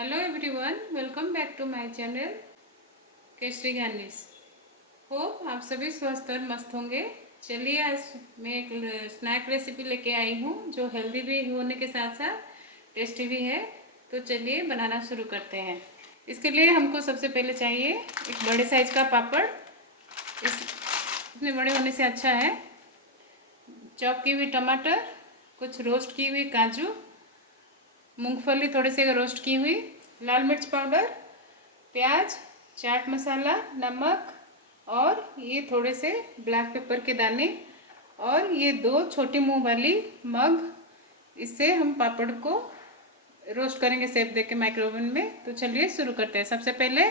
Hello everyone, welcome back to my channel Kesari Gyanis. Hope आप सभी स्वस्थ और मस्त होंगे। चलिए, आज मैं एक स्नैक रेसिपी लेके आई हूँ जो हेल्दी भी होने के साथ साथ टेस्टी भी है। तो चलिए बनाना शुरू करते हैं। इसके लिए हमको सबसे पहले चाहिए एक बड़े साइज का पापड़। इतने बड़े होने से अच्छा है। चॉप की हुई टमाटर, कुछ रोस्ट की हुई काजू, मूंगफली थोड़े से रोस्ट की हुई, लाल मिर्च पाउडर, प्याज, चाट मसाला, नमक और ये थोड़े से ब्लैक पेपर के दाने और ये 2 छोटी मुंह वाली मग। इससे हम पापड़ को रोस्ट करेंगे सेक दे के माइक्रोवेव में। तो चलिए शुरू करते हैं। सबसे पहले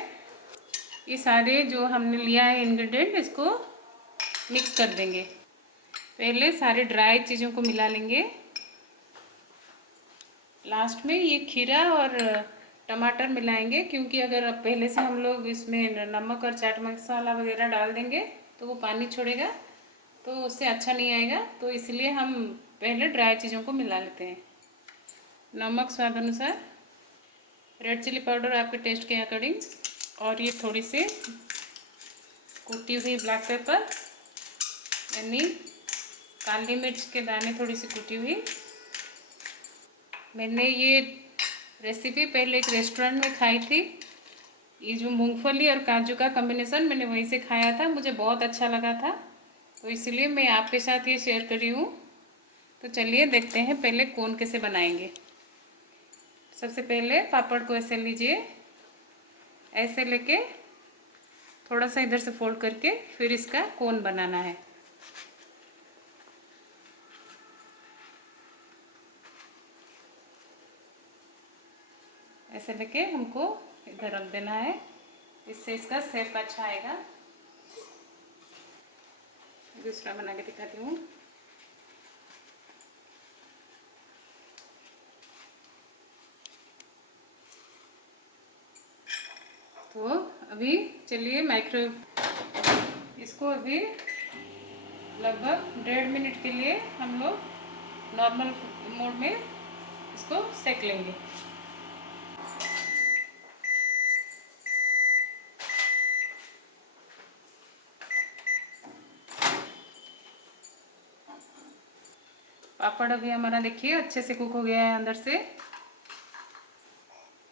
ये सारे जो हमने लिया है इंग्रेडिएंट, इसको मिक्स कर देंगे। पहले सारे ड्राई चीज़ों को मिला लेंगे। लास्ट में ये खीरा और टमाटर मिलाएंगे, क्योंकि अगर अब पहले से हम लोग इसमें नमक और चाट मसाला वगैरह डाल देंगे तो वो पानी छोड़ेगा, तो उससे अच्छा नहीं आएगा। तो इसलिए हम पहले ड्राई चीज़ों को मिला लेते हैं। नमक स्वाद अनुसार, रेड चिली पाउडर आपके टेस्ट के अकॉर्डिंग, और ये थोड़ी सी कुटी हुई ब्लैक पेपर यानी काली मिर्च के दाने, थोड़ी सी कुटी हुई। मैंने ये रेसिपी पहले एक रेस्टोरेंट में खाई थी। ये जो मूंगफली और काजू का कॉम्बिनेशन मैंने वहीं से खाया था, मुझे बहुत अच्छा लगा था, तो इसलिए मैं आपके साथ ये शेयर कर रही हूँ। तो चलिए देखते हैं पहले कोन कैसे बनाएंगे। सबसे पहले पापड़ को ऐसे लीजिए, ऐसे लेके थोड़ा सा इधर से फोल्ड करके फिर इसका कोन बनाना है। ऐसे लेके हमको इधर रख देना है, इससे इसका शेप अच्छा आएगा। दूसरा बना के दिखाती हूँ। तो अभी चलिए इसको अभी लगभग 1.5 मिनट के लिए हम लोग नॉर्मल मोड में इसको सेक लेंगे। पापड़ अभी हमारा देखिए अच्छे से कुक हो गया है अंदर से।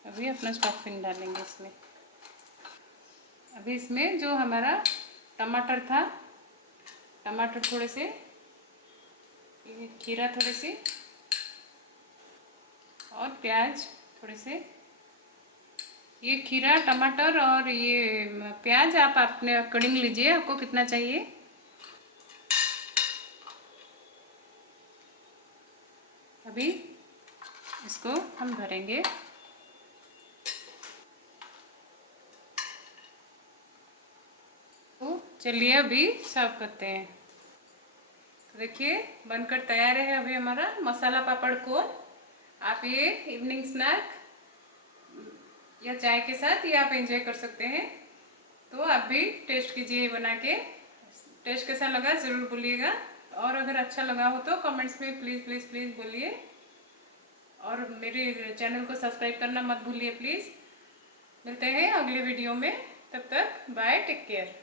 अभी अपना स्टफिंग डालेंगे इसमें। अभी इसमें जो हमारा टमाटर था, टमाटर थोड़े से, खीरा थोड़े से और प्याज थोड़े से। ये खीरा, टमाटर और ये प्याज आप अपने अकॉर्डिंग लीजिए, आपको कितना चाहिए। अभी इसको हम भरेंगे। तो चलिए अभी सर्व करते हैं। तो देखिए बनकर तैयार है अभी हमारा मसाला पापड़ कोन। आप ये इवनिंग स्नैक या चाय के साथ ये आप एंजॉय कर सकते हैं। तो आप भी टेस्ट कीजिए बना के। टेस्ट कैसा लगा ज़रूर बोलिएगा, और अगर अच्छा लगा हो तो कमेंट्स में प्लीज़ प्लीज़ प्लीज़ बोलिए, और मेरे चैनल को सब्सक्राइब करना मत भूलिए प्लीज़। मिलते हैं अगले वीडियो में, तब तक बाय, टेक केयर।